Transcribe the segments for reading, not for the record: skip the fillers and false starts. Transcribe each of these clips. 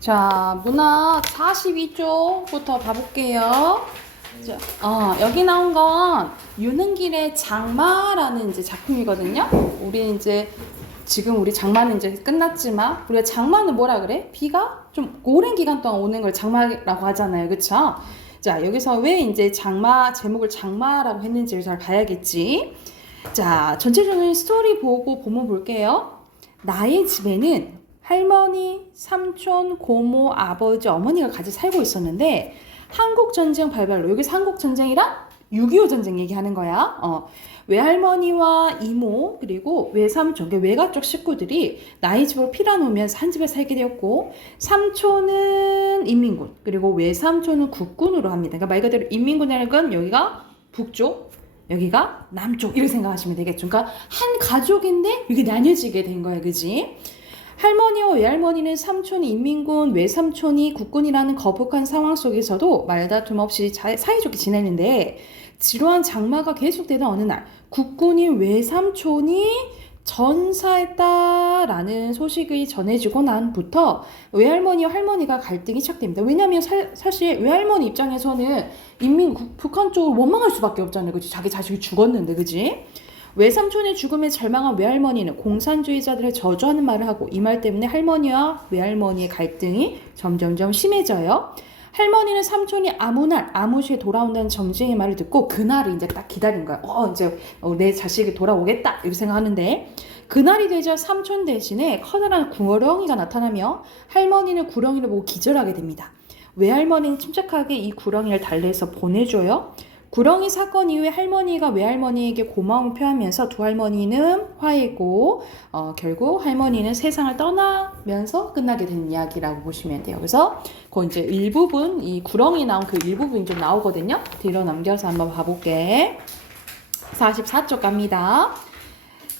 자, 문학 42쪽부터 봐볼게요. 자, 여기 나온 건 유능길의 장마라는 이제 작품이거든요. 지금 우리 장마는 이제 끝났지만, 우리가 장마는 뭐라 그래? 비가 좀 오랜 기간 동안 오는 걸 장마라고 하잖아요. 그쵸? 자, 여기서 왜 이제 제목을 장마라고 했는지를 잘 봐야겠지. 자, 전체적인 스토리 보면 볼게요. 나의 집에는 할머니, 삼촌, 고모, 아버지, 어머니가 같이 살고 있었는데 한국전쟁 발발로, 여기서 한국전쟁이랑 6.25 전쟁 얘기하는 거야. 외할머니와 이모 그리고 외삼촌, 외가 쪽 식구들이 나의 집으로 피란 오면서 한 집에 살게 되었고, 삼촌은 인민군 그리고 외삼촌은 국군으로 합니다. 그러니까 말 그대로 인민군이라는 건 여기가 북쪽, 여기가 남쪽 이렇게 생각하시면 되겠죠. 그러니까 한 가족인데 이게 나뉘어지게 된 거야, 그지? 할머니와 외할머니는 삼촌이 인민군, 외삼촌이 국군이라는 거북한 상황 속에서도 말다툼 없이 사이좋게 지내는데, 지루한 장마가 계속되던 어느 날 국군인 외삼촌이 전사했다라는 소식이 전해지고 난부터 외할머니와 할머니가 갈등이 시작됩니다. 왜냐하면 사실 외할머니 입장에서는 북한 쪽을 원망할 수밖에 없잖아요. 그치? 자기 자식이 죽었는데, 그지? 외삼촌의 죽음에 절망한 외할머니는 공산주의자들을 저주하는 말을 하고, 이 말 때문에 할머니와 외할머니의 갈등이 점점점 심해져요. 할머니는 삼촌이 아무 날 아무 시에 돌아온다는 점쟁이의 말을 듣고 그날을 이제 딱 기다린 거야. 이제 내 자식이 돌아오겠다 이렇게 생각하는데, 그날이 되자 삼촌 대신에 커다란 구렁이가 나타나며 할머니는 구렁이를 보고 기절하게 됩니다. 외할머니는 침착하게 이 구렁이를 달래서 보내줘요. 구렁이 사건 이후에 할머니가 외할머니에게 고마움을 표하면서 두 할머니는 화해고, 결국 할머니는 세상을 떠나면서 끝나게 된 이야기라고 보시면 돼요. 그래서 그 이제 일부분, 이 구렁이 나온 그 일부분이 좀 나오거든요. 뒤로 넘겨서 한번 봐볼게. 44쪽 갑니다.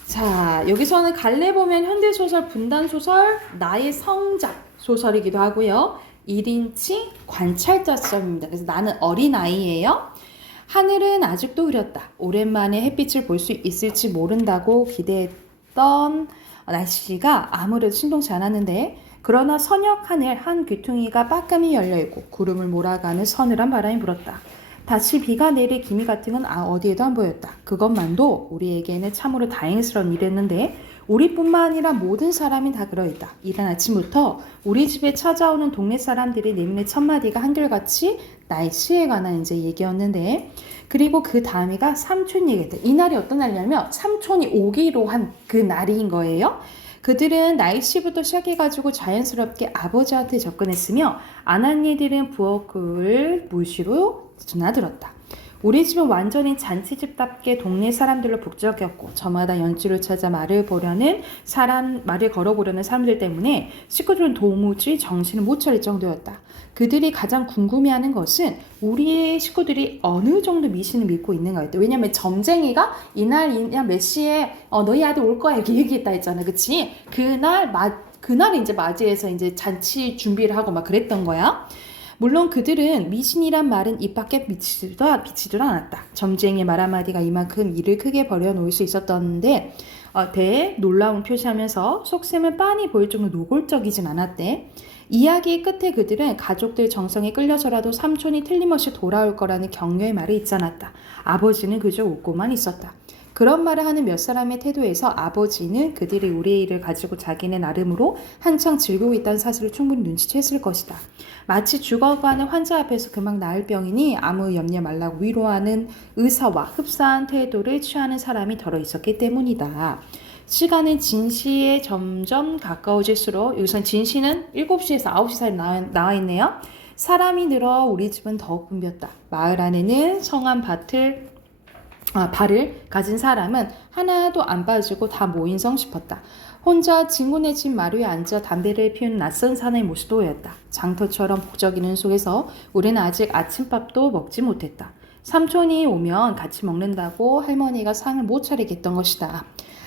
자, 여기서는 갈래 보면 현대소설, 분단소설, 나의 성작 소설이기도 하고요. 1인칭 관찰자성입니다. 그래서 나는 어린아이예요. 하늘은 아직도 흐렸다. 오랜만에 햇빛을 볼 수 있을지 모른다고 기대했던 날씨가 아무래도 신통치 않았는데, 그러나 서녁 하늘 한 귀퉁이가 빠끔히 열려있고 구름을 몰아가는 서늘한 바람이 불었다. 다시 비가 내릴 기미 같은 건 어디에도 안 보였다. 그것만도 우리에게는 참으로 다행스러운 일이었는데, 우리뿐만 아니라 모든 사람이 다 그러했다. 이른 아침부터 우리 집에 찾아오는 동네 사람들이 내미는 첫마디가 한결같이 날씨에 관한 이제 얘기였는데, 그리고 그 다음이가 삼촌 얘기였다. 이 날이 어떤 날이냐면 삼촌이 오기로 한 그 날인 거예요. 그들은 날씨부터 시작해가지고 자연스럽게 아버지한테 접근했으며 아낙네들은 부엌을 무시로 드나들었다. 우리 집은 완전히 잔치집답게 동네 사람들로 북적였고, 저마다 연주를 찾아 말을 걸어보려는 사람들 때문에 식구들은 도무지 정신을 못 차릴 정도였다. 그들이 가장 궁금해하는 것은 우리의 식구들이 어느 정도 미신을 믿고 있는가였다. 왜냐면 점쟁이가 이날 몇 시에 너희 아들 올 거야 이렇게 얘기했다 했잖아, 그치? 그날 이제 맞이해서 이제 잔치 준비를 하고 막 그랬던 거야. 물론 그들은 미신이란 말은 입 밖에 비치지도 않았다. 점쟁이의 말 한마디가 이만큼 일을 크게 벌여놓을 수 있었던데, 놀라움을 표시하면서 속셈을 빤히 보일 정도로 노골적이진 않았대. 이야기 끝에 그들은 가족들 정성에 끌려서라도 삼촌이 틀림없이 돌아올 거라는 격려의 말을 잊지 않았다. 아버지는 그저 웃고만 있었다. 그런 말을 하는 몇 사람의 태도에서 아버지는 그들이 우리의 일을 가지고 자기네 나름으로 한창 즐기고 있다는 사실을 충분히 눈치챘을 것이다. 마치 죽어가는 환자 앞에서 금방 나을 병이니 아무 염려 말라고 위로하는 의사와 흡사한 태도를 취하는 사람이 덜어 있었기 때문이다. 시간은 진시에 점점 가까워질수록, 여기선 진시는 7시에서 9시 사이에 나와 있네요. 사람이 늘어 우리 집은 더욱 붐볐다. 마을 안에는 성한 발을 가진 사람은 하나도 안 빠지고 다 모인성 싶었다. 혼자 진군의 집 마루에 앉아 담배를 피우는 낯선 사나이의 모습도 보였다. 장터처럼 북적이는 속에서 우리는 아직 아침밥도 먹지 못했다. 삼촌이 오면 같이 먹는다고 할머니가 상을 못 차리겠던 것이다.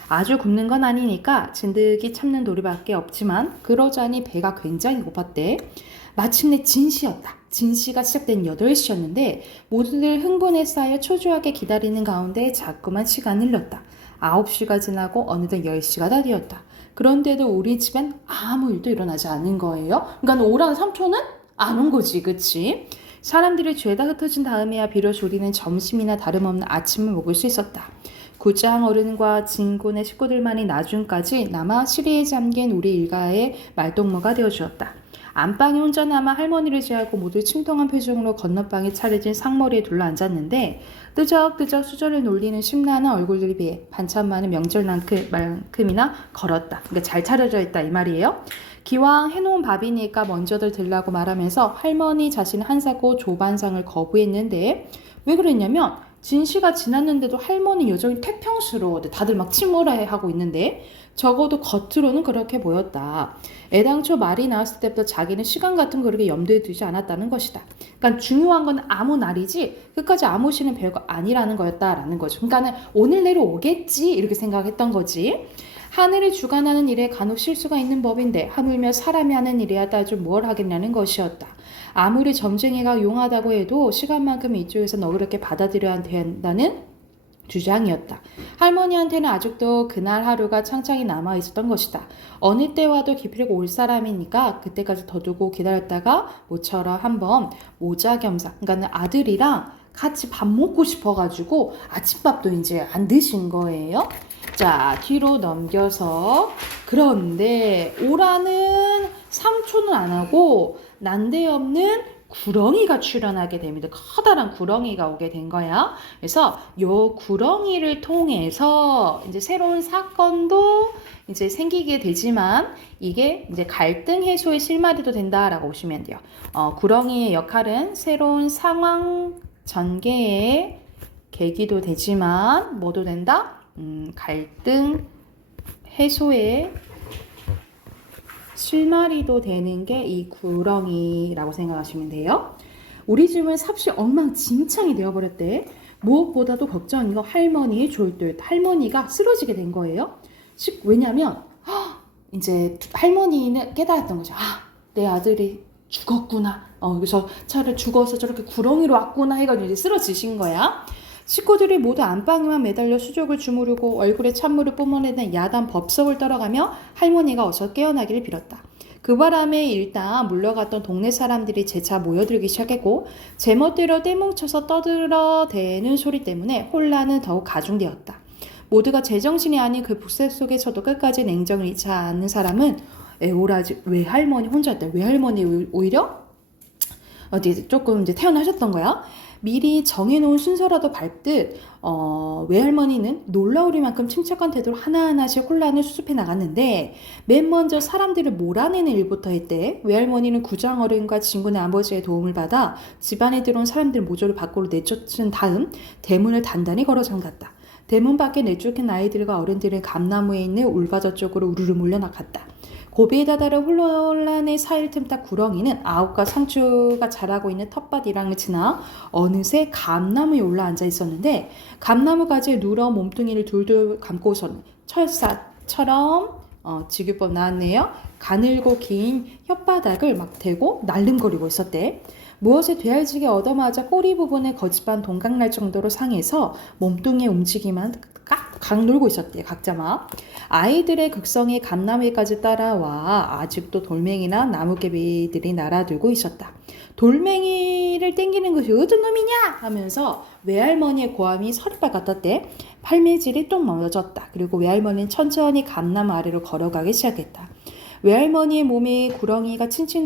아주 굶는 건 아니니까 진득이 참는 도리밖에 없지만 그러자니 배가 굉장히 고팠대. 마침내 진시였다. 진시가 시작된 8시였는데 모두들 흥분에 쌓여 초조하게 기다리는 가운데 자꾸만 시간이 흘렀다. 9시가 지나고 어느덧 10시가 다 되었다. 그런데도 우리 집엔 아무 일도 일어나지 않은 거예요. 그러니까 오라는 삼촌은 안 온 거지, 그치? 사람들이 죄다 흩어진 다음에야 비로소 우리는 점심이나 다름없는 아침을 먹을 수 있었다. 구장 어른과 진군의 식구들만이 나중까지 남아 시리에 잠긴 우리 일가의 말동무가 되어주었다. 안방에 혼자 남아 할머니를 제하고 모두 침통한 표정으로 건너방에 차려진 상머리에 둘러앉았는데 뜨적뜨적 수저를 놀리는 심란한 얼굴들에 비해 반찬 많은 명절만큼이나 걸었다. 그러니까 잘 차려져 있다 이 말이에요. 기왕 해놓은 밥이니까 먼저들 들라고 말하면서 할머니 자신은 한사코 조반상을 거부했는데 왜 그랬냐면 진시가 지났는데도 할머니 여전히 태평스러워. 다들 막 침울해하고 있는데 적어도 겉으로는 그렇게 보였다. 애당초 말이 나왔을 때부터 자기는 시간 같은 거 그렇게 염두에 두지 않았다는 것이다. 그러니까 중요한 건 아무 날이지 끝까지 아무 시는 별거 아니라는 거였다라는 거죠. 그러니까는 오늘 내로 오겠지 이렇게 생각했던 거지. 하늘이 주관하는 일에 간혹 실수가 있는 법인데 하물며 사람이 하는 일이야 따져 뭘 하겠냐는 것이었다. 아무리 점쟁이가 용하다고 해도 시간만큼 이쪽에서 너그럽게 받아들여야 된다는 주장이었다. 할머니한테는 아직도 그날 하루가 창창히 남아 있었던 것이다. 어느 때와도 기필코 올 사람이니까 그때까지 더 두고 기다렸다가 모처럼 한번 모자겸사, 그러니까 아들이랑 같이 밥 먹고 싶어가지고 아침밥도 이제 안 드신 거예요. 자, 뒤로 넘겨서 그런데 오라는 삼촌은 안 하고 난데없는 구렁이가 출연하게 됩니다. 커다란 구렁이가 오게 된 거야. 그래서 요 구렁이를 통해서 이제 새로운 사건도 이제 생기게 되지만 이게 이제 갈등 해소의 실마리도 된다라고 보시면 돼요. 구렁이의 역할은 새로운 상황 전개의 계기도 되지만 뭐도 된다? 갈등 해소의 실마리도 되는 게 이 구렁이라고 생각하시면 돼요. 우리 집은 삽시 엉망진창이 되어버렸대. 무엇보다도 걱정인 거 할머니의 졸도였다. 할머니가 쓰러지게 된 거예요. 왜냐면 이제 할머니는 깨달았던 거죠. 내 아들이 죽었구나. 그래서 차라리 죽어서 저렇게 구렁이로 왔구나 해가지고 이제 쓰러지신 거야. 식구들이 모두 안방에만 매달려 수족을 주무르고 얼굴에 찬물을 뿜어내는 야단 법석을 떨어가며 할머니가 어서 깨어나기를 빌었다. 그 바람에 일단 물러갔던 동네 사람들이 재차 모여들기 시작했고 제멋대로 떼뭉쳐서 떠들어대는 소리 때문에 혼란은 더욱 가중되었다. 모두가 제정신이 아닌 그 북색 속에서도 끝까지 냉정을 잃지 않는 사람은 오라지 외할머니 혼자였다. 외할머니 오히려 어디 조금 이제 태어나셨던 거야. 미리 정해놓은 순서라도 밟듯 외할머니는 놀라우리만큼 침착한 태도로 하나하나씩 혼란을 수습해 나갔는데 맨 먼저 사람들을 몰아내는 일부터 했대. 외할머니는 구장어른과 진군의 아버지의 도움을 받아 집안에 들어온 사람들 모조를 밖으로 내쫓은 다음 대문을 단단히 걸어 잠갔다. 대문 밖에 내쫓긴 아이들과 어른들은 감나무에 있는 울바저 쪽으로 우르르 몰려나갔다. 고비에 다다른 혼란의 사이를 틈타 구렁이는 아홉과 상추가 자라고 있는 텃밭이랑을 지나 어느새 감나무에 올라앉아 있었는데 감나무 가지에 누러 몸뚱이를 둘둘 감고서는 철사처럼 지규법 나왔네요. 가늘고 긴 혓바닥을 막 대고 날름거리고 있었대. 무엇에 되알지게 얻어맞아 꼬리 부분에 거짓반 동강 날 정도로 상해서 몸뚱이의 움직이만 각 놀고 있었대. 각자 막. 아이들의 극성이 감나무에까지 따라와 아직도 돌멩이나 나무개비들이 날아들고 있었다. 돌멩이를 땡기는 것이 어떤 놈이냐 하면서 외할머니의 고함이 서리빨 같았대. 팔매질이 뚝 멀어졌다. 그리고 외할머니는 천천히 감나무 아래로 걸어가기 시작했다. 외할머니의 몸에 구렁이가 칭칭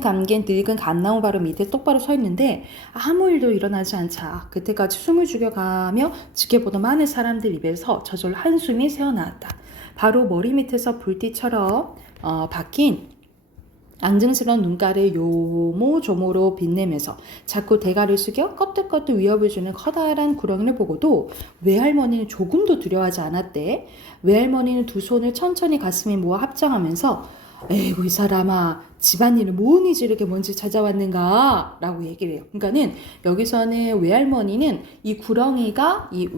감긴 늙은 감나무 바로 밑에 똑바로 서 있는데 아무 일도 일어나지 않자 그때까지 숨을 죽여가며 지켜보던 많은 사람들 입에서 저절로 한숨이 새어나왔다. 바로 머리 밑에서 불빛처럼 박힌 앙증스러운 눈가를 요모조모로 빛내면서 자꾸 대가를 숙여 껍득껍득 위협을 주는 커다란 구렁이를 보고도 외할머니는 조금도 두려워하지 않았대. 외할머니는 두 손을 천천히 가슴에 모아 합장하면서 에이구 이 사람아 집안일을 뭐니 이렇게 먼저 찾아왔는가 라고 얘기를 해요. 그러니까는 여기서는 외할머니는 이 구렁이가 이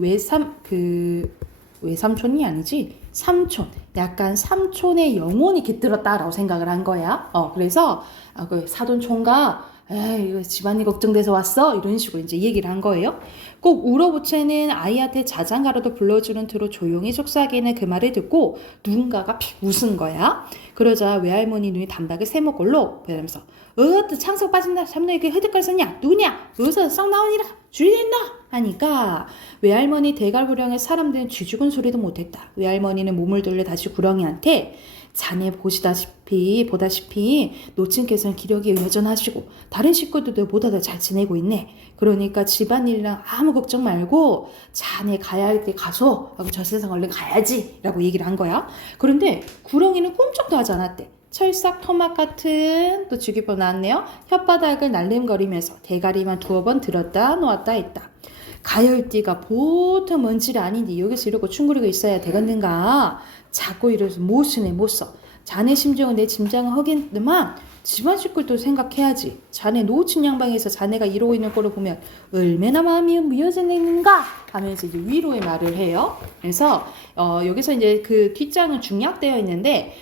외삼촌이 아니지 삼촌 약간 삼촌의 영혼이 깃들었다라고 생각을 한 거야. 그래서 그 사돈 총각 에이, 이거 집안일 걱정돼서 왔어? 이런 식으로 이제 얘기를 한 거예요. 꼭 울어보채는 아이한테 자장가라도 불러주는 투로 조용히 속삭이는 그 말을 듣고 누군가가 픽 웃은 거야. 그러자 외할머니 눈이 단박에 세모꼴로 변하면서 어또 창석 빠진다. 삼촌이 그 흐득거리 썼냐? 누구냐? 어디서 썩 나오니라. 줄이된다 하니까 외할머니 대갈구령의 사람들은 쥐죽은 소리도 못했다. 외할머니는 몸을 돌려 다시 구렁이한테 자네 보다시피 노친께서는 기력이 여전하시고 다른 식구들도 보다 더 잘 지내고 있네. 그러니까 집안일이랑 아무 걱정 말고 자네 가야 할 때 가서 하고 저 세상 얼른 가야지 라고 얘기를 한 거야. 그런데 구렁이는 꿈쩍도 하지 않았대. 철삭 토막 같은 또 주기표 나왔네요. 혓바닥을 날름거리면서 대가리만 2번 들었다 놓았다 했다. 가열띠가 보통 먼지가 아닌데 여기서 이러고 충고리가 있어야 되겠는가. 자꾸 이래서 못 쓰네 못 써. 자네 심정은 내 짐작은 하겠지만 집안 식구도 생각해야지. 자네 노친 양방에서 자네가 이러고 있는 꼴을 보면 얼마나 마음이 무뎌지는가 하면서 이제 위로의 말을 해요. 그래서 여기서 이제 그 뒷장은 중약되어 있는데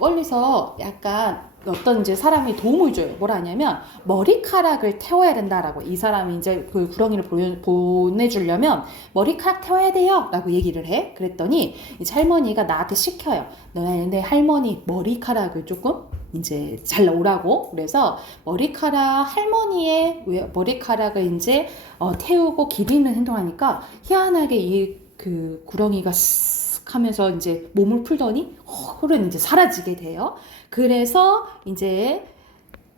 멀리서 약간 어떤 이제 사람이 도움을 줘요. 뭐라 하냐면 머리카락을 태워야 된다라고. 이 사람이 이제 그 구렁이를 보내주려면 머리카락 태워야 돼요 라고 얘기를 해. 그랬더니 이제 할머니가 나한테 시켜요. 너네 할머니 머리카락을 조금 이제 잘 나오라고. 그래서 할머니의 머리카락을 이제 태우고 기리는 행동하니까 희한하게 이 그 구렁이가 쓱 하면서 이제 몸을 풀더니 홀은 이제 사라지게 돼요. 그래서 이제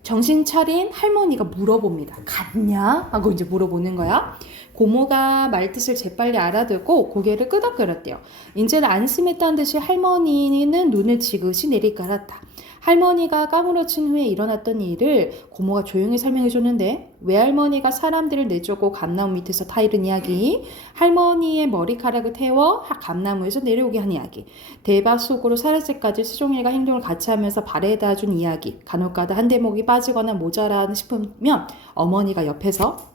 정신 차린 할머니가 물어봅니다. 갔냐? 하고 이제 물어보는 거야. 고모가 말뜻을 재빨리 알아듣고 고개를 끄덕거렸대요. 이제는 안심했다는 듯이 할머니는 눈을 지그시 내리깔았다. 할머니가 까무러친 후에 일어났던 일을 고모가 조용히 설명해줬는데 외할머니가 사람들을 내쫓고 감나무 밑에서 타이른 이야기, 할머니의 머리카락을 태워 감나무에서 내려오게 한 이야기, 대밭 속으로 사라질까지 수종일과 행동을 같이 하면서 발에다 준 이야기, 간혹가다 한 대목이 빠지거나 모자라 싶으면 어머니가 옆에서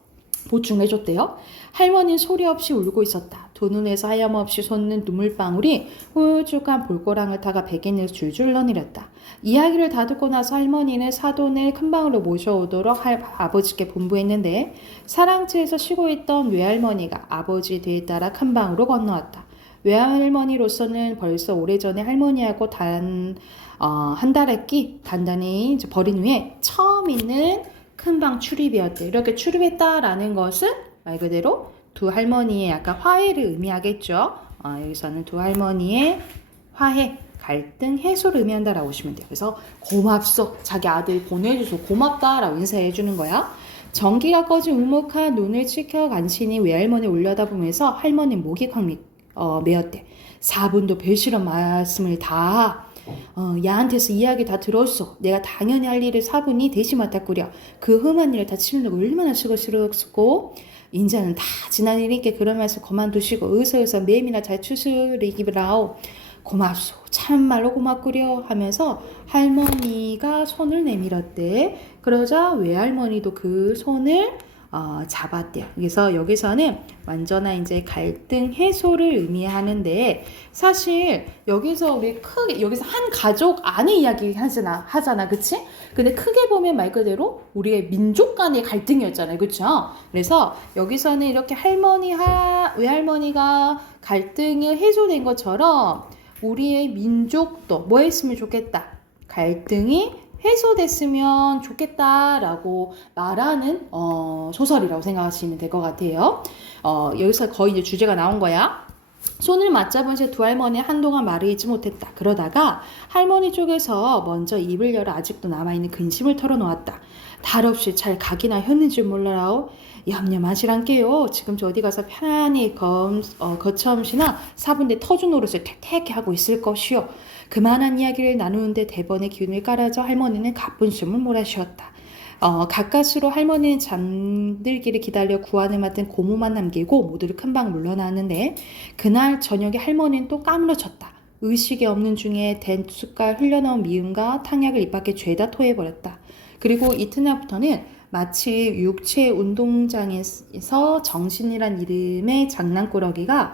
보충해줬대요. 할머니는 소리 없이 울고 있었다. 두 눈에서 하염없이 솟는 눈물방울이 홀쭉한 볼고랑을 타가 베개에서 줄줄 러내렸다. 이야기를 다 듣고 나서 할머니는 사돈을 큰 방으로 모셔오도록 아버지께 분부했는데 사랑채에서 쉬고 있던 외할머니가 아버지 뒤에 따라 큰 방으로 건너왔다. 외할머니로서는 벌써 오래전에 할머니하고 한 달의 끼 단단히 이제 버린 후에 처음 있는 큰방 출입이었대. 이렇게 출입했다라는 것은 말 그대로 두 할머니의 약간 화해를 의미하겠죠. 여기서는 두 할머니의 화해, 갈등 해소를 의미한다라고 보시면 돼요. 그래서 고맙소, 자기 아들 보내줘서 고맙다라고 인사해 주는 거야. 전기가 꺼진 우묵한 눈을 치켜 간신히 외할머니 올려다보면서 할머니 목이 콱 메었대. 4분도 별실한 말씀을 다 야한테서 이야기 다 들었어. 내가 당연히 할 일을 4분이 대신 맡았구려. 그 험한 일을 다 치는 거 얼마나 싫었고 인자는 다 지난 일이니까 그런 말씀 그만두시고 어서 매미나 잘 추스리기라오. 고맙소. 참말로 고맙구려 하면서 할머니가 손을 내밀었대. 그러자 외할머니도 그 손을 잡았대요. 그래서 여기서는 완전한 이제 갈등 해소를 의미하는데 사실 여기서 우리 크게 여기서 한 가족 안에 이야기 하잖아, 그치? 근데 크게 보면 말 그대로 우리의 민족 간의 갈등이었잖아요, 그쵸? 그래서 여기서는 이렇게 외할머니가 갈등이 해소된 것처럼 우리의 민족도 뭐 했으면 좋겠다. 갈등이 해소됐으면 좋겠다라고 말하는 소설이라고 생각하시면 될 것 같아요. 여기서 거의 이제 주제가 나온 거야. 손을 맞잡은 채 두 할머니 한동안 말을 잇지 못했다. 그러다가 할머니 쪽에서 먼저 입을 열어 아직도 남아있는 근심을 털어놓았다. 달 없이 잘 가기나 했는지 몰라요. 염려하시란께요. 지금 저 어디 가서 편안히 거처음시나 사분대 터준 노릇을 택택히 하고 있을 것이요. 그만한 이야기를 나누는데 대번에 기운을 깔아줘 할머니는 가쁜 숨을 몰아쉬었다. 가까스로 할머니는 잠들기를 기다려 구안을 맡은 고모만 남기고 모두를 큰방 물러나왔는데 그날 저녁에 할머니는 또 까무러쳤다. 의식이 없는 중에 댄 숟갈 흘려나온 미음과 탕약을 입 밖에 죄다 토해버렸다. 그리고 이튿날부터는 마치 육체 운동장에서 정신이란 이름의 장난꾸러기가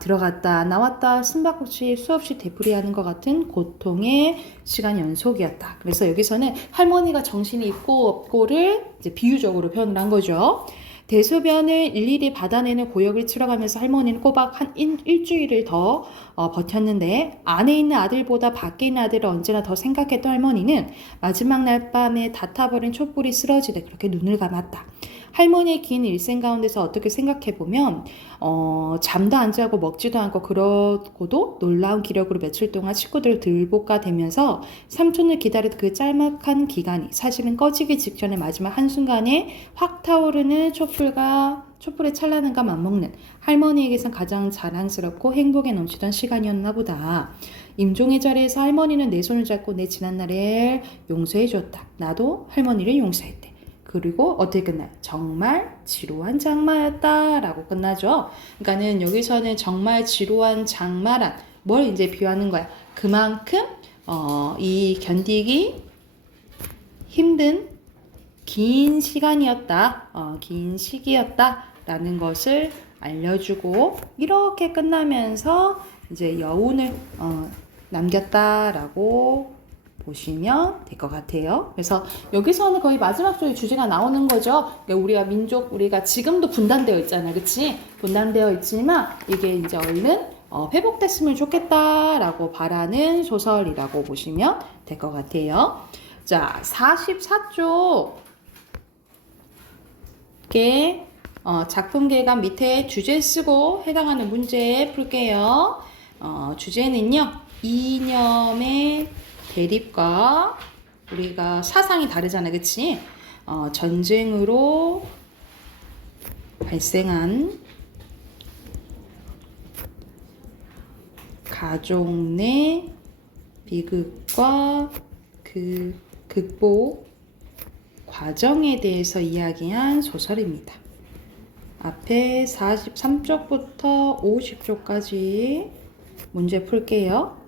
들어갔다 나왔다 숨바꼭질 수없이 되풀이하는 것 같은 고통의 시간 연속이었다. 그래서 여기서는 할머니가 정신이 있고 없고를 이제 비유적으로 표현을 한 거죠. 대소변을 일일이 받아내는 고역을 치러가면서 할머니는 꼬박 한 일주일을 더 버텼는데 안에 있는 아들보다 밖에 있는 아들을 언제나 더 생각했던 할머니는 마지막 날 밤에 다 타버린 촛불이 쓰러지듯 그렇게 눈을 감았다. 할머니의 긴 일생 가운데서 어떻게 생각해보면 잠도 안 자고 먹지도 않고 그러고도 놀라운 기력으로 며칠 동안 식구들을 들볶아대면서 삼촌을 기다리던 그 짤막한 기간이 사실은 꺼지기 직전의 마지막 한순간에 확 타오르는 촛불의 찬란함과 맞먹는 할머니에게선 가장 자랑스럽고 행복에 넘치던 시간이었나 보다. 임종의 자리에서 할머니는 내 손을 잡고 내 지난날을 용서해줬다. 나도 할머니를 용서했대. 그리고 어떻게 끝나요? 정말 지루한 장마였다 라고 끝나죠. 그러니까는 여기서는 정말 지루한 장마란 뭘 이제 비유하는 거야? 그만큼 이 견디기 힘든 긴 시간이었다, 긴 시기였다 라는 것을 알려주고 이렇게 끝나면서 이제 여운을 남겼다라고 보시면 될 것 같아요. 그래서 여기서는 거의 마지막 쪽에 주제가 나오는 거죠. 그러니까 우리가 지금도 분단되어 있잖아요. 그치? 분단되어 있지만 이게 이제 얼른 회복됐으면 좋겠다라고 바라는 소설이라고 보시면 될 것 같아요. 자, 44쪽에 작품 개감 밑에 주제 쓰고 해당하는 문제 풀게요. 주제는요. 이념의 대립과 우리가 사상이 다르잖아, 그치? 전쟁으로 발생한 가족 내 비극과 그 극복 과정에 대해서 이야기한 소설입니다. 앞에 43쪽부터 50쪽까지 문제 풀게요.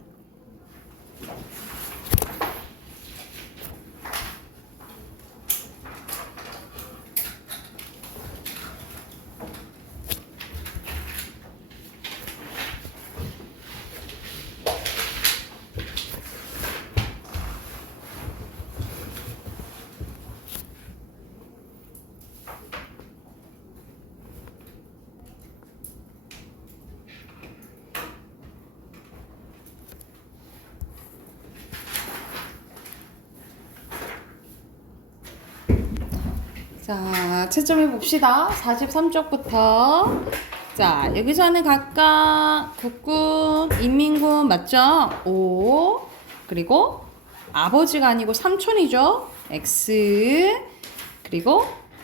자, 채점해 봅시다. 43쪽부터. 자, 여기서는 각각 국군, 인민군 맞죠? O. 그리고 아버지가 아니고 삼촌이죠? X. 그리고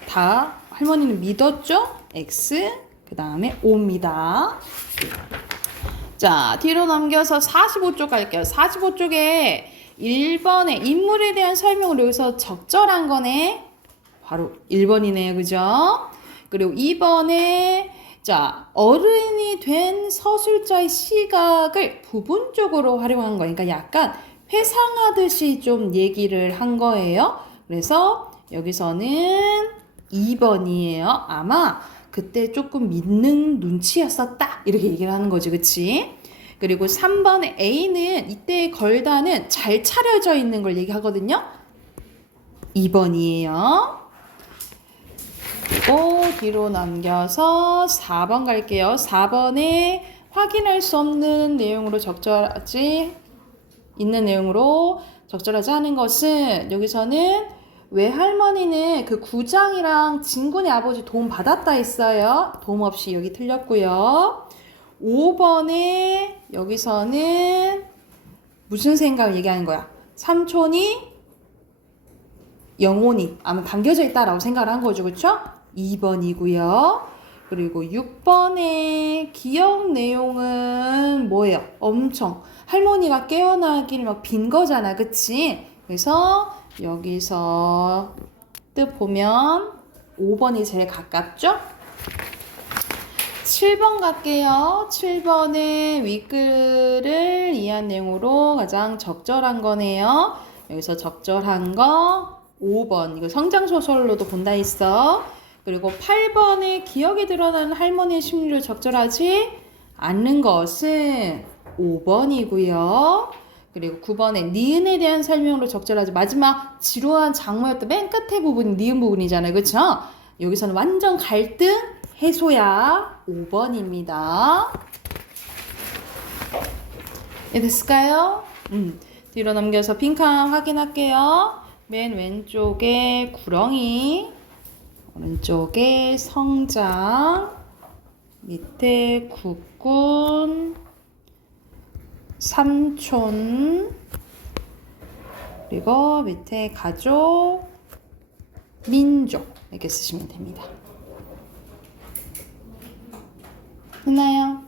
다 할머니는 믿었죠? X. 그 다음에 O입니다. 자, 뒤로 넘겨서 45쪽 갈게요. 45쪽에 1번에 인물에 대한 설명을 여기서 적절한 거네. 바로 1번이네요. 그죠? 그리고 2번에 자, 어른이 된 서술자의 시각을 부분적으로 활용한 거예요. 그러니까 약간 회상하듯이 좀 얘기를 한 거예요. 그래서 여기서는 2번이에요. 아마 그때 조금 믿는 눈치였었다. 이렇게 얘기를 하는 거지. 그치? 그리고 3번의 A는 이때의 걸다는 잘 차려져 있는 걸 얘기하거든요. 2번이에요. 그리고 뒤로 넘겨서 4번 갈게요. 4번에 확인할 수 없는 내용으로 적절하지 않은 것은 여기서는 외할머니는 그 구장이랑 진군의 아버지 도움 받았다 했어요. 도움 없이 여기 틀렸고요. 5번에 여기서는 무슨 생각을 얘기하는 거야? 삼촌이 영혼이 아마 담겨져 있다라고 생각을 한 거죠. 그쵸? 2번이고요. 그리고 6번의 기억 내용은 뭐예요? 엄청 할머니가 깨어나기를 막 빈 거잖아. 그치? 그래서 여기서 뜻 보면 5번이 제일 가깝죠? 7번 갈게요. 7번의 윗글을 이해한 내용으로 가장 적절한 거네요. 여기서 적절한 거 5번. 이거 성장소설로도 본다 했어. 그리고 8번에 기억에 드러나는 할머니의 심리를 적절하지 않는 것은 5번이고요. 그리고 9번에 니은에 대한 설명으로 적절하지. 마지막 지루한 장모였던 맨 끝에 부분이 니은 부분이잖아요. 그쵸? 여기서는 완전 갈등 해소야. 5번입니다. 네, 됐을까요? 뒤로 넘겨서 빈칸 확인할게요. 맨 왼쪽에 구렁이, 오른쪽에 성장, 밑에 국군, 삼촌, 그리고 밑에 가족, 민족 이렇게 쓰시면 됩니다. 됐나요?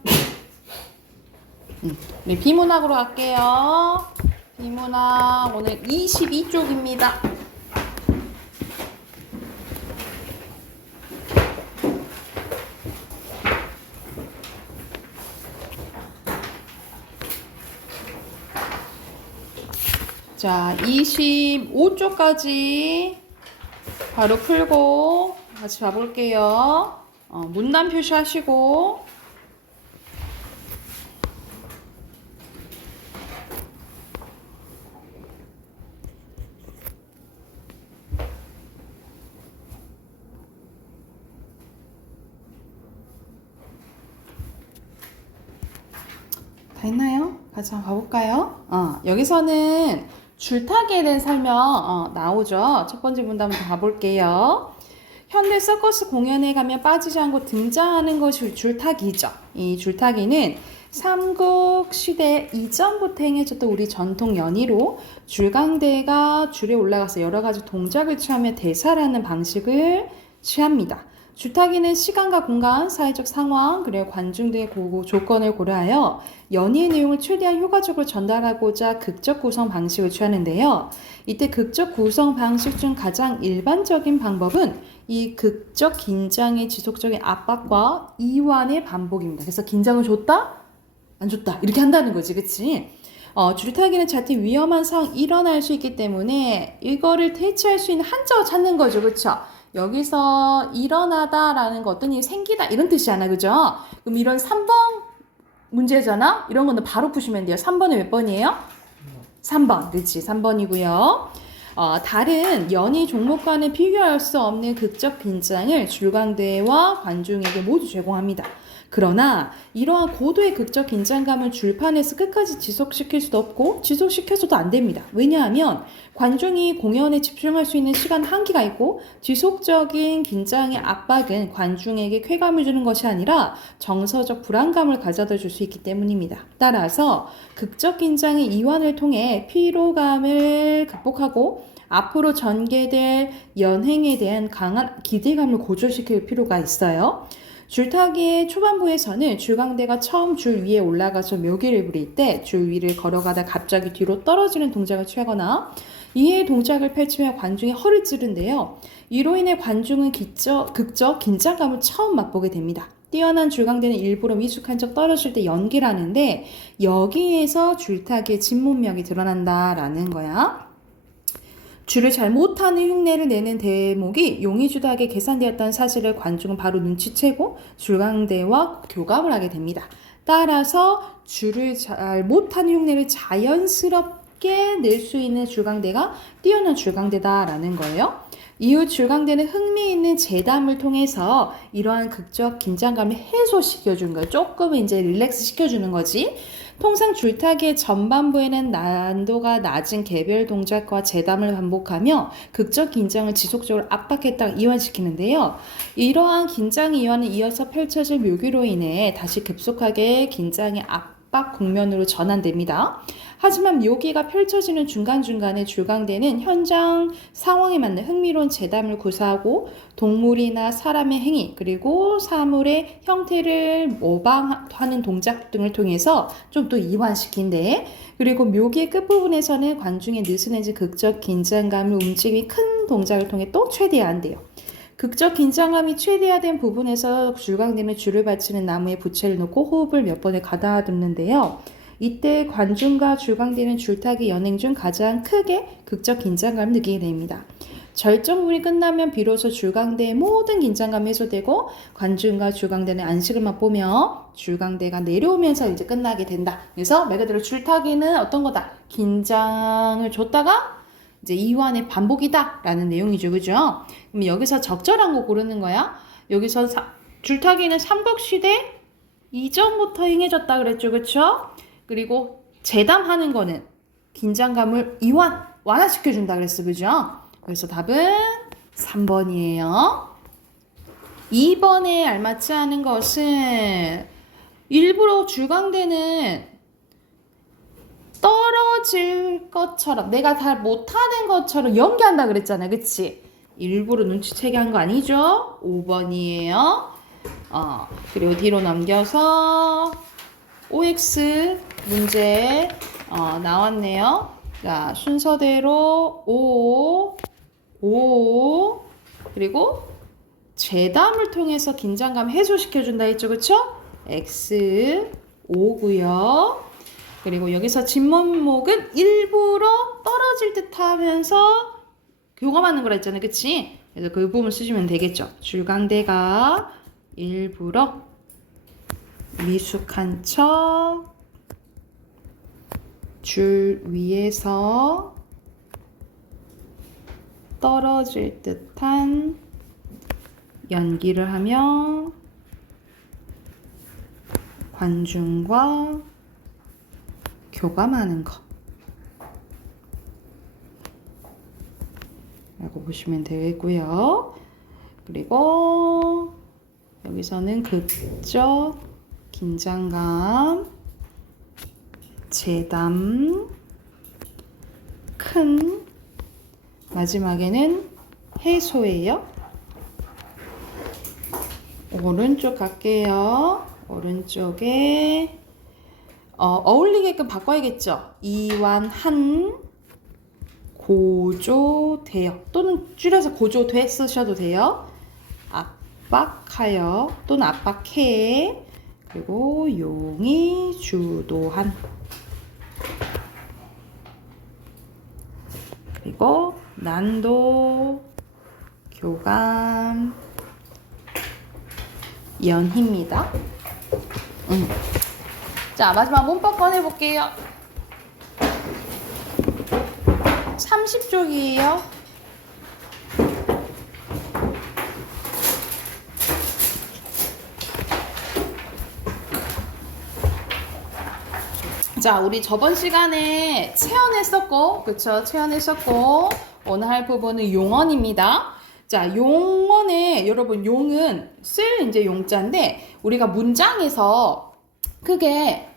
우리 비문학으로 갈게요. 비문학 오늘 22쪽입니다. 자, 25쪽까지 바로 풀고 같이 봐볼게요. 문단 표시하시고 다 했나요? 같이 한번 가볼까요? 여기서는 줄타기에 대한 설명 나오죠. 첫 번째 문단부터 가볼게요. 현대 서커스 공연에 가면 빠지지 않고 등장하는 것이 줄타기죠. 이 줄타기는 삼국 시대 이전부터 행해졌던 우리 전통 연희로 줄강대가 줄에 올라가서 여러 가지 동작을 취하며 대사라는 방식을 취합니다. 줄타기는 시간과 공간, 사회적 상황, 그리고 관중 등의 조건을 고려하여 연희의 내용을 최대한 효과적으로 전달하고자 극적 구성 방식을 취하는데요. 이때 극적 구성 방식 중 가장 일반적인 방법은 이 극적 긴장의 지속적인 압박과 이완의 반복입니다. 그래서 긴장을 줬다? 안 줬다? 이렇게 한다는 거지, 그치? 줄타기는 자칫 위험한 상황이 일어날 수 있기 때문에 이거를 대체할 수 있는 한자を찾는 거죠, 그쵸? 여기서 일어나다라는 거 어떤 일이 생기다 이런 뜻이잖아, 그죠? 그럼 이런 3번 문제잖아? 이런 거는 바로 푸시면 돼요. 3번은 몇 번이에요? 3번, 그렇지, 3번이고요. 다른 연희 종목과는 비교할 수 없는 극적 긴장을 줄강대와 관중에게 모두 제공합니다. 그러나 이러한 고도의 극적 긴장감을 줄판에서 끝까지 지속시킬 수도 없고 지속시켜서도 안 됩니다. 왜냐하면 관중이 공연에 집중할 수 있는 시간 한계가 있고 지속적인 긴장의 압박은 관중에게 쾌감을 주는 것이 아니라 정서적 불안감을 가져다 줄 수 있기 때문입니다. 따라서 극적 긴장의 이완을 통해 피로감을 극복하고 앞으로 전개될 연행에 대한 강한 기대감을 고조시킬 필요가 있어요. 줄타기의 초반부에서는 줄강대가 처음 줄 위에 올라가서 묘기를 부릴 때 줄 위를 걸어가다 갑자기 뒤로 떨어지는 동작을 취하거나 이에 동작을 펼치며 관중의 허를 찌른데요. 이로 인해 관중은 극적 긴장감을 처음 맛보게 됩니다. 뛰어난 줄강대는 일부러 미숙한 척 떨어질 때 연기를 하는데 여기에서 줄타기의 진문명이 드러난다라는 거야. 줄을 잘 못하는 흉내를 내는 대목이 용의주도하게 계산되었다는 사실을 관중은 바로 눈치채고 줄강대와 교감을 하게 됩니다. 따라서 줄을 잘 못하는 흉내를 자연스럽게 낼 수 있는 줄강대가 뛰어난 줄강대다라는 거예요. 이후 줄강대는 흥미있는 재담을 통해서 이러한 극적 긴장감을 해소시켜주는 거예요. 조금 이제 릴렉스 시켜주는 거지. 통상 줄타기의 전반부에는 난도가 낮은 개별 동작과 재담을 반복하며 극적 긴장을 지속적으로 압박했다가 이완시키는데요. 이러한 긴장 이완은 이어서 펼쳐질 묘기로 인해 다시 급속하게 긴장의 압박 국면으로 전환됩니다. 하지만 묘기가 펼쳐지는 중간중간에 줄강대는 현장 상황에 맞는 흥미로운 재담을 구사하고 동물이나 사람의 행위 그리고 사물의 형태를 모방하는 동작 등을 통해서 좀 더 이완시킨대. 그리고 묘기의 끝부분에서는 관중의 느슨해진 극적 긴장감을 움직이는 큰 동작을 통해 또 최대화한대요. 극적 긴장감이 최대화된 부분에서 줄강대는 줄을 받치는 나무에 부채를 놓고 호흡을 몇 번을 가다듬는데요. 이때 관중과 줄강대는 줄타기 연행 중 가장 크게 극적 긴장감을 느끼게 됩니다. 절정 부분이 끝나면 비로소 줄강대의 모든 긴장감이 해소되고 관중과 줄강대는 안식을 맛보며 줄강대가 내려오면서 이제 끝나게 된다. 그래서 말 그대로 줄타기는 어떤 거다? 긴장을 줬다가 이제 이완의 반복이다 라는 내용이죠. 그죠? 그럼 여기서 적절한 거 고르는 거야. 여기서 줄타기는 삼국시대 이전부터 행해졌다 그랬죠. 그쵸? 그리고 재담하는 거는 긴장감을 완화시켜준다 그랬어. 그죠? 그래서 답은 3번이에요. 2번에 알맞지 않은 것은 일부러 줄강대는 떨어질 것처럼 내가 잘 못하는 것처럼 연기한다 그랬잖아. 그치? 일부러 눈치채게 한 거 아니죠? 5번이에요. 그리고 뒤로 넘겨서 OX 문제 나왔네요. 자, 순서대로 O 그리고 재담을 통해서 긴장감 해소시켜준다 했죠. 그쵸? X 5고요. 그리고 여기서 진문목은 일부러 떨어질 듯 하면서 교감하는 거라 했잖아요. 그치? 그래서 그 부분 쓰시면 되겠죠. 줄강대가 일부러 미숙한 척 줄 위에서 떨어질 듯한 연기를 하며 관중과 교감하는 거 라고 보시면 되겠고요. 그리고 여기서는 극적 긴장감 재담 큰 마지막에는 해소예요. 오른쪽 갈게요. 오른쪽에 어울리게끔 바꿔야겠죠. 이완한 고조되어 또는 줄여서 고조돼 쓰셔도 돼요. 압박하여 또는 압박해 그리고 용이 주도한 그리고 난도 교감 연희입니다. 자, 마지막 문법 꺼내볼게요. 30쪽이에요. 자, 우리 저번 시간에 체언했었고, 그쵸? 체언했었고, 오늘 할 부분은 용언입니다. 자, 용언에, 여러분, 용은 쓸 이제 용자인데, 우리가 문장에서 크게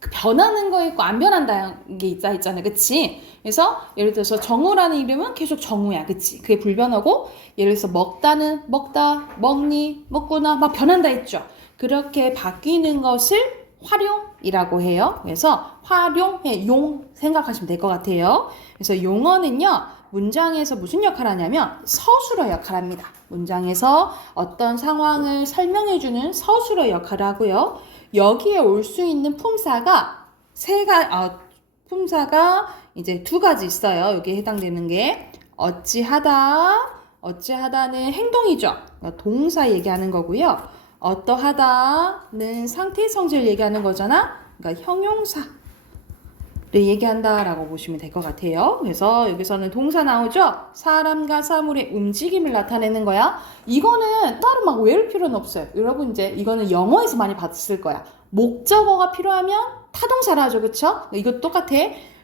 변하는 거 있고, 안 변한다는 게 있잖아요. 그치? 그래서, 예를 들어서 정우라는 이름은 계속 정우야. 그치? 그게 불변하고, 예를 들어서 먹다는 먹다, 먹니, 먹구나, 막 변한다 했죠? 그렇게 바뀌는 것을 활용이라고 해요. 그래서 활용해 용 생각하시면 될 것 같아요. 그래서 용어는요 문장에서 무슨 역할을 하냐면 서술어 역할을 합니다. 문장에서 어떤 상황을 설명해주는 서술어 역할을 하고요. 여기에 올 수 있는 품사가 품사가 이제 2가지 있어요. 여기에 해당되는 게 어찌하다는 행동이죠. 그러니까 동사 얘기하는 거고요. 어떠하다는 상태 성질 얘기하는 거잖아. 그러니까 형용사를 얘기한다라고 보시면 될 것 같아요. 그래서 여기서는 동사 나오죠. 사람과 사물의 움직임을 나타내는 거야. 이거는 따로 막 외울 필요는 없어요. 여러분 이제 이거는 영어에서 많이 봤을 거야. 목적어가 필요하면 타동사라 하죠. 그쵸? 이거 똑같아.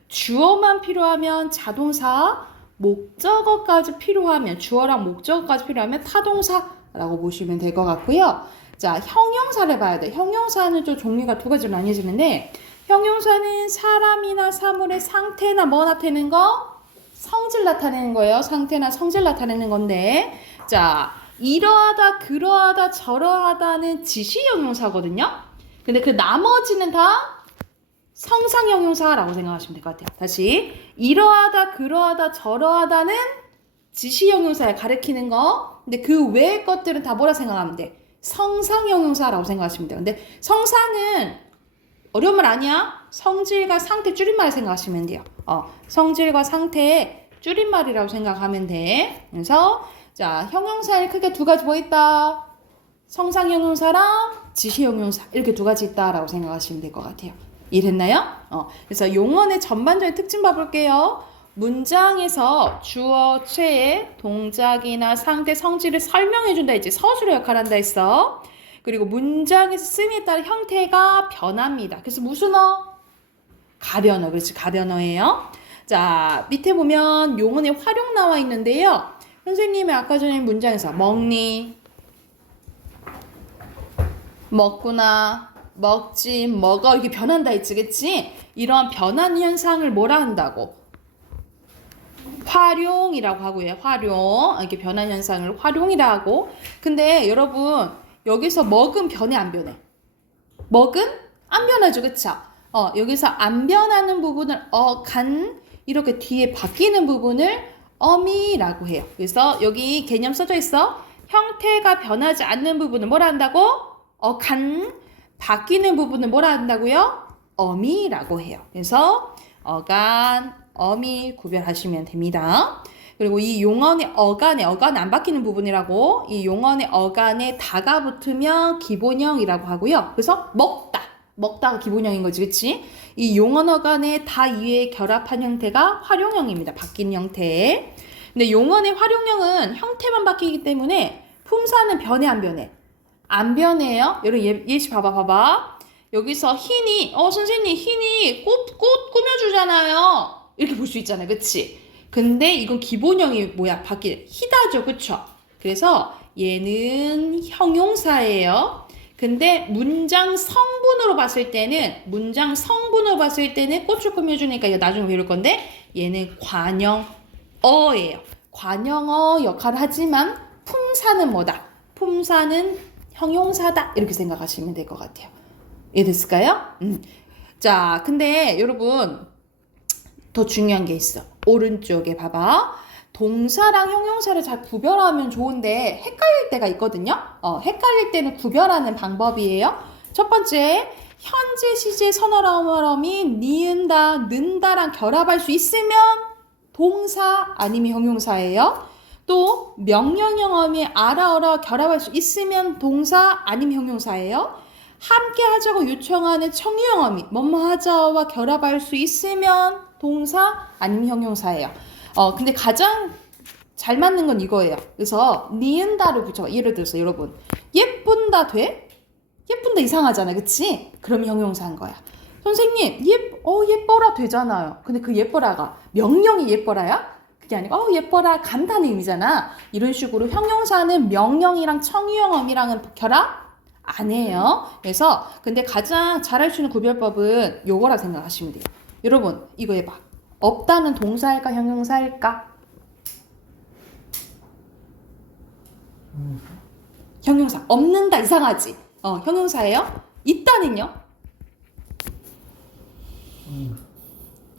주어만 필요하면 자동사, 목적어까지 필요하면 주어랑 목적어까지 필요하면 타동사라고 보시면 될 것 같고요. 자, 형용사를 봐야 돼. 형용사는 좀 종류가 2가지로 나뉘어지는데 형용사는 사람이나 사물의 상태나 뭐 나타내는 거? 성질 나타내는 거예요. 상태나 성질 나타내는 건데 자, 이러하다, 그러하다, 저러하다는 지시 형용사거든요. 근데 그 나머지는 다 성상 형용사라고 생각하시면 될 것 같아요. 다시 이러하다, 그러하다, 저러하다는 지시 형용사에 가리키는 거. 근데 그 외의 것들은 다 뭐라 생각하면 돼? 성상 형용사라고 생각하시면 돼요. 근데 성상은 어려운 말 아니야. 성질과 상태 줄임말 생각하시면 돼요. 성질과 상태의 줄임말이라고 생각하면 돼. 그래서 자, 형용사에 크게 두 가지 뭐 있다? 성상 형용사랑 지시 형용사 이렇게 두 가지 있다라고 생각하시면 될 것 같아요. 이해됐나요? 그래서 용언의 전반적인 특징 봐볼게요. 문장에서 주어, 죄, 동작이나 상대, 성질을 설명해준다 했지. 서술의 역할을 한다 했어. 그리고 문장에서 쓰임에 따라 형태가 변합니다. 그래서 무슨 가변어. 그렇지, 가변어예요. 자, 밑에 보면 용언의 활용 나와 있는데요. 선생님이 아까 전에 문장에서 먹니, 먹구나, 먹지, 먹어 이렇게 변한다 했지, 그치? 이런 변한 현상을 뭐라 한다고? 활용이라고 하고요. 활용. 이렇게 변한 현상을 활용이라 하고. 근데 여러분 여기서 먹은 변해 안 변해? 먹은 안 변하죠, 그쵸? 여기서 안 변하는 부분을 간 이렇게 뒤에 바뀌는 부분을 어미라고 해요. 그래서 여기 개념 써져 있어. 형태가 변하지 않는 부분을 뭐라 한다고? 간 바뀌는 부분을 뭐라 한다고요? 어미라고 해요. 그래서 어간, 어미 구별하시면 됩니다. 그리고 이 용언의 어간 안 바뀌는 부분이라고, 이 용언의 어간에 다가 붙으면 기본형이라고 하고요. 그래서 먹다가 기본형인 거지, 그치? 이 용언 어간에 다 이외에 결합한 형태가 활용형입니다. 바뀐 형태. 근데 용언의 활용형은 형태만 바뀌기 때문에 품사는 변해 안 변해? 안 변해요. 여러분 예시 봐봐. 여기서 흰이 선생님 흰이 꽃 꾸며주잖아요. 이렇게 볼 수 있잖아요, 그치? 근데 이건 기본형이 뭐야? 희다죠, 그쵸? 그래서 얘는 형용사예요. 근데 문장 성분으로 봤을 때는 꽃을 꾸며주니까 이거 나중에 배울 건데 얘는 관형어예요. 관형어 역할을 하지만 품사는 뭐다? 품사는 형용사다. 이렇게 생각하시면 될 것 같아요. 이해됐을까요? 자, 근데 여러분 더 중요한 게 있어. 오른쪽에 봐봐. 동사랑 형용사를 잘 구별하면 좋은데 헷갈릴 때가 있거든요. 헷갈릴 때는 구별하는 방법이에요. 첫 번째, 현재 시제 선어람이 니은다, 는다랑 결합할 수 있으면 동사 아니면 형용사예요. 또 명령형어미 알아어라 결합할 수 있으면 동사 아니면 형용사예요. 함께 하자고 요청하는 청유형어미 뭐뭐 하자와 결합할 수 있으면 동사 아니면 형용사예요. 근데 가장 잘 맞는 건 이거예요. 그래서 니은다를 붙여봐. 예를 들어서 여러분 예쁜다 돼? 예쁜다 이상하잖아, 그치? 그럼 형용사인 거야. 선생님 예뻐라 되잖아요. 근데 그 예뻐라가 명령이 예뻐라야? 그게 아니고 예뻐라 간다는 의미잖아. 이런 식으로 형용사는 명령이랑 청유형어미랑은 결합 안 해요. 그래서 근데 가장 잘할 수 있는 구별법은 요거라 생각하시면 돼요. 여러분 이거 해봐. 없다는 동사일까 형용사일까? 형용사. 없는다 이상하지? 형용사예요. 있다는요?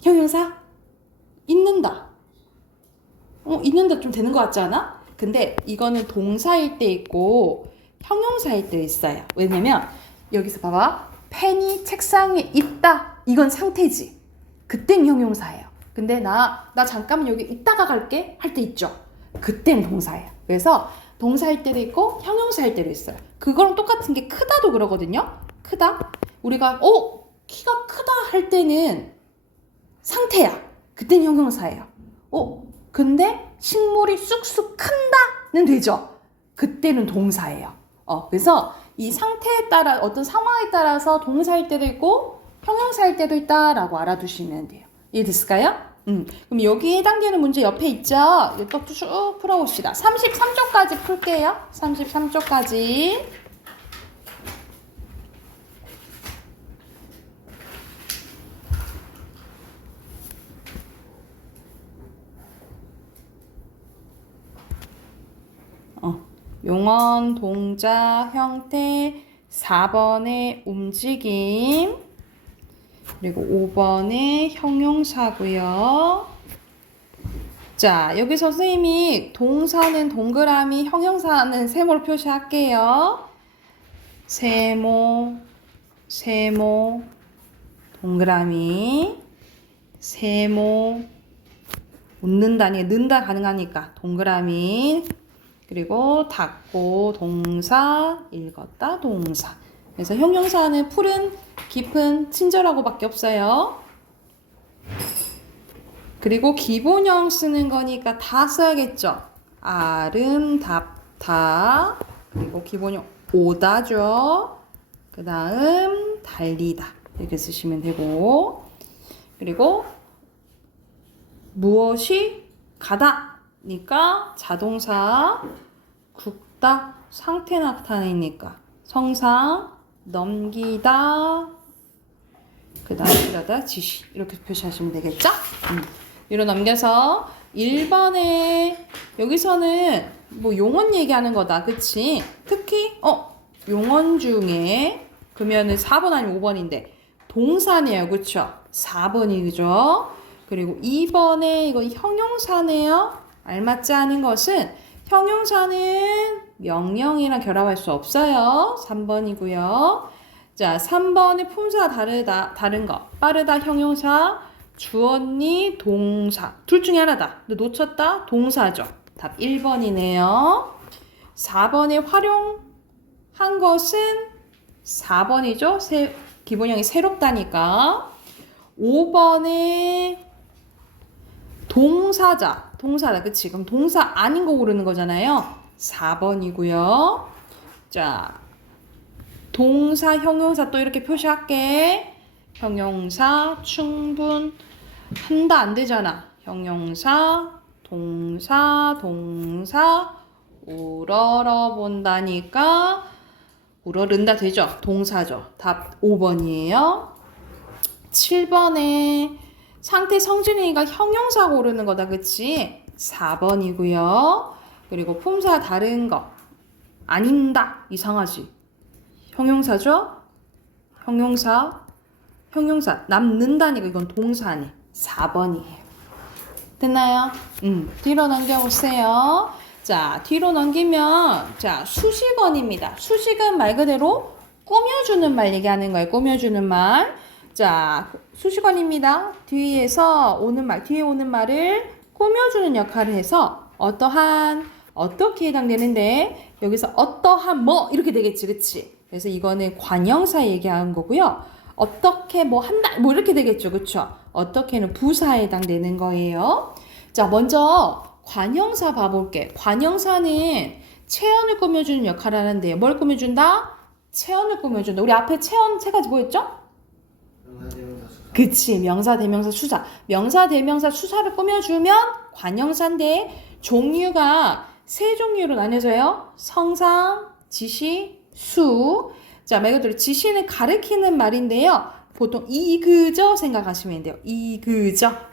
형용사? 있는다. 있는다 좀 되는 것 같지 않아? 근데 이거는 동사일 때 있고 형용사일 때 있어요. 왜냐면 여기서 봐봐. 펜이 책상에 있다. 이건 상태지. 그땐 형용사예요. 근데 나 잠깐만 여기 있다가 갈게 할 때 있죠. 그땐 동사예요. 그래서 동사일 때도 있고 형용사일 때도 있어요. 그거랑 똑같은 게 크다도 그러거든요. 크다. 우리가 키가 크다 할 때는 상태야. 그땐 형용사예요. 근데 식물이 쑥쑥 큰다는 되죠. 그때는 동사예요. 그래서 이 상태에 따라 어떤 상황에 따라서 동사일 때도 있고 형용사일 때도 있다라고 알아두시면 돼요. 이해됐을까요? 그럼 여기 해당되는 문제 옆에 있죠? 이거 쭉 풀어봅시다. 33쪽까지 풀게요. 33쪽까지. 용언, 동작, 형태, 4번의 움직임, 그리고 5번의 형용사고요. 자, 여기서 선생님이 동사는 동그라미, 형용사는 세모로 표시할게요. 세모, 동그라미, 세모, 웃는다니 는다 가능하니까 동그라미 그리고 닫고 동사 읽었다 동사. 그래서 형용사는 푸른 깊은 친절하고밖에 없어요. 그리고 기본형 쓰는 거니까 다 써야겠죠. 아름답다. 그리고 기본형 오다죠. 그 다음 달리다 이렇게 쓰시면 되고 그리고 무엇이 가다니까 자동사 굵다 상태 나타내니까 성상 넘기다 그 다음 이러다 지시 이렇게 표시하시면 되겠죠? 뒤로 넘겨서 1번에 여기서는 뭐 용언 얘기하는 거다 그치? 특히 용언 중에 그러면은 4번 아니면 5번인데 동사네요 그쵸? 4번이 그죠? 그리고 2번에 이거 형용사네요. 알맞지 않은 것은 형용사는 명령이랑 결합할 수 없어요. 3번이고요. 자, 3번에 품사가 다른 거. 빠르다 형용사, 주었니 동사. 둘 중에 하나다. 근데 놓쳤다 동사죠. 답 1번이네요. 4번에 활용한 것은 4번이죠. 기본형이 새롭다니까. 5번에 동사다. 그치? 그럼 동사 아닌 거 고르는 거잖아요. 4번이고요. 자, 동사, 형용사 또 이렇게 표시할게. 형용사, 충분, 한다 안 되잖아. 형용사, 동사, 우러러 본다니까 우러른다 되죠? 동사죠. 답 5번이에요. 7번에 상태 성질이니까 형용사 고르는 거다 그치? 4번이고요. 그리고 품사 다른 거 아닌다 이상하지? 형용사죠? 형용사 남는다니까 이건 동사네. 4번이에요. 됐나요? 뒤로 넘겨보세요. 자, 뒤로 넘기면 자 수식어입니다. 수식은 말 그대로 꾸며주는 말 얘기하는 거예요. 꾸며주는 말. 자, 수식어입니다. 뒤에 오는 말을 꾸며주는 역할을 해서 어떠한, 어떻게 해당되는데 여기서 어떠한 뭐 이렇게 되겠지, 그치? 그래서 이거는 관형사 얘기하는 거고요. 어떻게 뭐 한다 뭐 이렇게 되겠죠, 그쵸? 어떻게는 부사에 해당되는 거예요. 자, 먼저 관형사 봐볼게. 관형사는 체언을 꾸며주는 역할을 하는데요. 뭘 꾸며준다? 체언을 꾸며준다. 우리 앞에 체언 세 가지 뭐였죠? 그치, 명사, 대명사, 수사. 명사, 대명사, 수사를 꾸며주면 관형사인데 종류가 세 종류로 나뉘어져요. 성상, 지시, 수. 자, 말 그대로 지시는 가리키는 말인데요. 보통 이그저 생각하시면 돼요.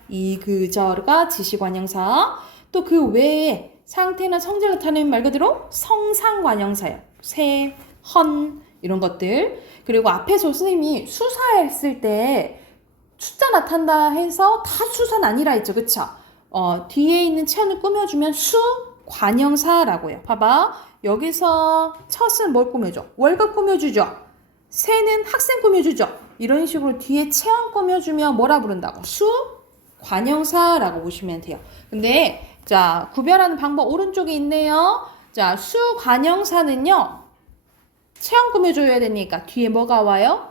이그저가 지시관형사. 또 그 외에 상태나 성질을 나타내는 말 그대로 성상관형사예요. 세, 헌 이런 것들. 그리고 앞에서 선생님이 수사했을 때 숫자 나타난다 해서 다 수사는 아니라 했죠. 그쵸? 뒤에 있는 체언을 꾸며주면 수관형사라고 해요. 봐봐. 여기서 첫은 뭘 꾸며줘? 월급 꾸며주죠. 새는 학생 꾸며주죠. 이런 식으로 뒤에 체언 꾸며주면 뭐라 부른다고? 수관형사라고 보시면 돼요. 근데 자, 구별하는 방법 오른쪽에 있네요. 자, 수관형사는요. 체언 꾸며줘야 되니까 뒤에 뭐가 와요?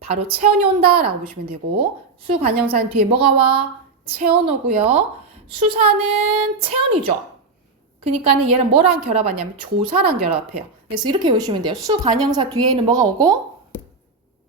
바로 체언이 온다라고 보시면 되고 수관형사는 뒤에 뭐가 와? 체언 오고요. 수사는 체언이죠. 그러니까는 얘는 뭐랑 결합하냐면 조사랑 결합해요. 그래서 이렇게 보시면 돼요. 수관형사 뒤에는 뭐가 오고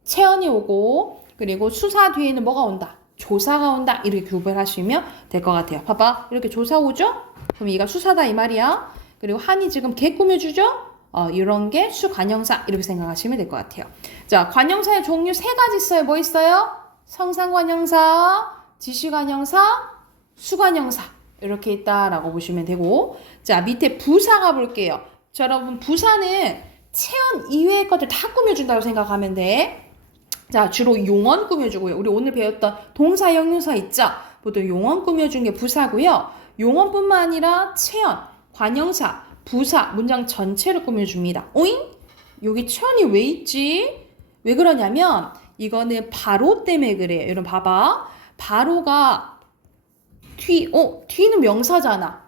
체언이 오고 그리고 수사 뒤에는 뭐가 온다? 조사가 온다. 이렇게 구별하시면 될 것 같아요. 봐봐. 이렇게 조사 오죠? 그럼 얘가 수사다 이 말이야. 그리고 한이 지금 개 꾸며주죠? 이런 게 수관형사 이렇게 생각하시면 될 것 같아요. 자, 관형사의 종류 세 가지 있어요. 뭐 있어요? 성상관형사, 지시관형사, 수관형사 이렇게 있다라고 보시면 되고 자, 밑에 부사가 볼게요. 자, 여러분 부사는 체언 이외의 것들 다 꾸며준다고 생각하면 돼. 자, 주로 용언 꾸며주고요. 우리 오늘 배웠던 동사, 형용사 있죠? 보통 용언 꾸며준 게 부사고요. 용언뿐만 아니라 체언, 관형사, 부사, 문장 전체를 꾸며줍니다. 오잉? 여기 체언이 왜 있지? 왜 그러냐면 이거는 바로 때문에 그래요. 여러분 봐봐. 바로가 뒤는 명사잖아.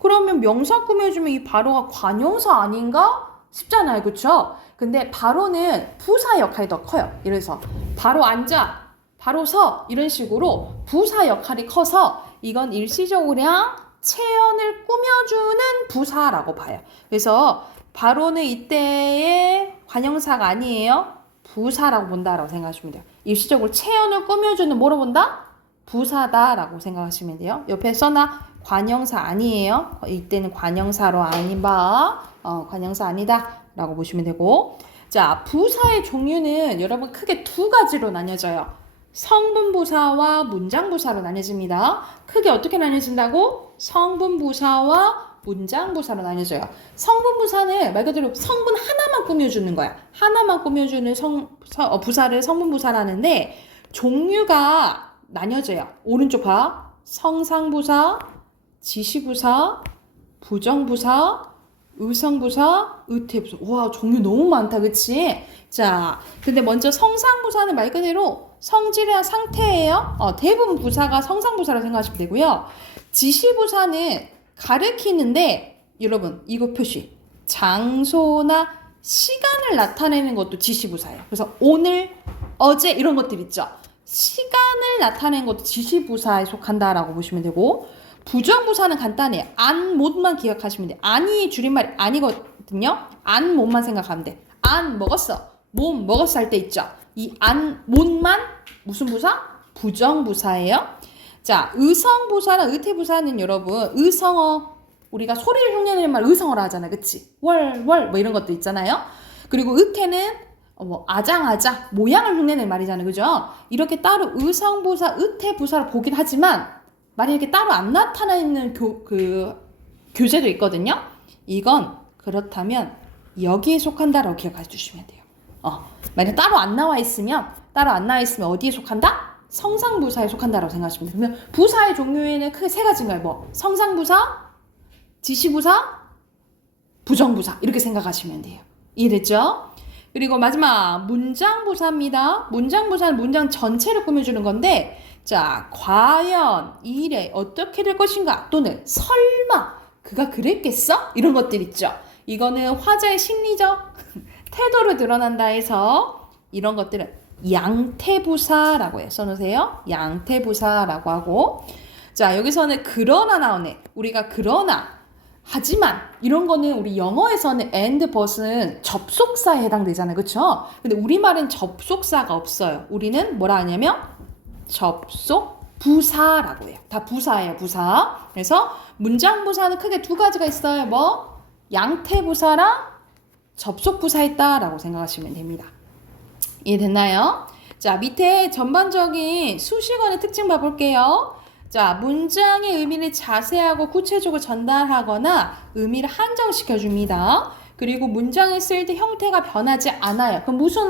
그러면 명사 꾸며주면 이 바로가 관용사 아닌가 싶잖아요. 그쵸? 근데 바로는 부사 역할이 더 커요. 이래서 바로 앉아, 바로 서 이런 식으로 부사 역할이 커서 이건 일시적으로 그냥 체언을 꾸며주는 부사라고 봐요. 그래서 바로는 이때의 관용사가 아니에요. 부사라고 본다라고 생각하시면 돼요. 일시적으로 체언을 꾸며주는 뭐로 본다? 부사다라고 생각하시면 돼요. 옆에 써놔. 관용사 아니에요. 이때는 관용사로 아닌 관용사 아니다 라고 보시면 되고. 자, 부사의 종류는 여러분 크게 두 가지로 나뉘어져요. 성분부사와 문장부사로 나뉘어집니다. 크게 어떻게 나뉘어진다고? 성분부사와 문장부사로 나뉘어져요. 성분부사는 말 그대로 성분 하나만 꾸며주는 거야. 하나만 꾸며주는 부사를 성분부사라는데 종류가 나뉘어져요. 오른쪽 봐. 성상부사, 지시부사, 부정부사, 의성부사, 의태부사. 와, 종류 너무 많다, 그치? 자, 근데 먼저 성상부사는 말 그대로 성질이나 상태예요. 대부분 부사가 성상부사라고 생각하시면 되고요. 지시부사는 가르키는데, 여러분, 이거 표시. 장소나 시간을 나타내는 것도 지시부사예요. 그래서 오늘, 어제 이런 것들 있죠. 시간을 나타내는 것도 지시부사에 속한다라고 보시면 되고, 부정부사는 간단해요. 안, 못만 기억하시면 돼요. 안이 줄임말이 아니거든요. 안, 못만 생각하면 돼. 안 먹었어. 못 먹었어 할 때 있죠. 이 안, 못만 무슨 부사? 부정부사예요. 자, 의성부사랑 의태부사는 여러분 의성어 우리가 소리를 흉내내는 말 의성어라 하잖아요. 그치? 월 뭐 이런 것도 있잖아요. 그리고 의태는 아장아장 모양을 흉내내는 말이잖아요. 그죠? 이렇게 따로 의성부사, 의태부사를 보긴 하지만 만약에 따로 안 나타나 있는 교재도 있거든요. 이건 그렇다면 여기에 속한다라고 기억해 주시면 돼요. 만약 따로 안 나와 있으면 어디에 속한다? 성상부사에 속한다라고 생각하시면 돼요. 그러면 부사의 종류에는 크게 세 가지인 거예요. 성상부사, 지시부사, 부정부사 이렇게 생각하시면 돼요. 이해됐죠? 그리고 마지막 문장부사입니다. 문장부사는 문장 전체를 꾸며주는 건데 자, 과연 이래 어떻게 될 것인가 또는 설마 그가 그랬겠어? 이런 것들 있죠. 이거는 화자의 심리적 태도를 드러난다 해서 이런 것들은 양태부사라고 해. 써놓으세요. 양태부사라고 하고 자, 여기서는 그러나 나오네. 우리가 그러나 하지만 이런 거는 우리 영어에서는 and but은 접속사에 해당되잖아요. 그렇죠? 근데 우리말은 접속사가 없어요. 우리는 뭐라 하냐면 접속 부사라고 해요. 다 부사예요. 부사. 그래서 문장부사는 크게 두 가지가 있어요. 뭐? 양태부사랑 접속부사 있다라고 생각하시면 됩니다. 이해됐나요? 자, 밑에 전반적인 수식어의 특징 봐볼게요. 자, 문장의 의미를 자세하고 구체적으로 전달하거나 의미를 한정시켜줍니다. 그리고 문장을 쓸 때 형태가 변하지 않아요. 그럼 무슨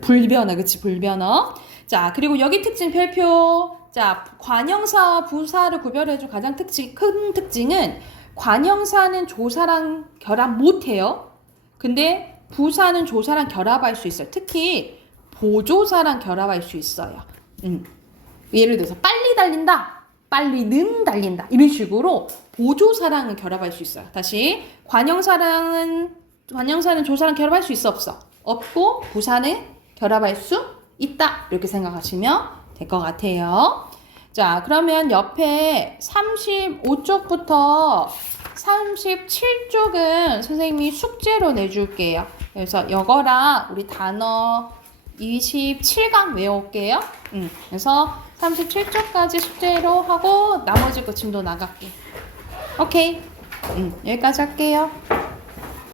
불변어, 그치? 불변어. 자, 그리고 여기 특징 별표. 자, 관형사와 부사를 구별해줄 가장 큰 특징은 관형사는 조사랑 결합 못해요. 근데 부사는 조사랑 결합할 수 있어요. 특히 보조사랑 결합할 수 있어요. 예를 들어서 빨리 달린다, 빨리는 달린다 이런 식으로 보조사랑은 결합할 수 있어요. 다시 관형사는 조사랑 결합할 수 있어 없어? 없고 부사는 결합할 수 있다 이렇게 생각하시면 될 것 같아요. 자, 그러면 옆에 35쪽부터 37쪽은 선생님이 숙제로 내줄게요. 그래서 이거랑 우리 단어 27강 외워올게요. 그래서 37쪽까지 숙제로 하고 나머지 거 짐도 나갈게. 오케이. 여기까지 할게요.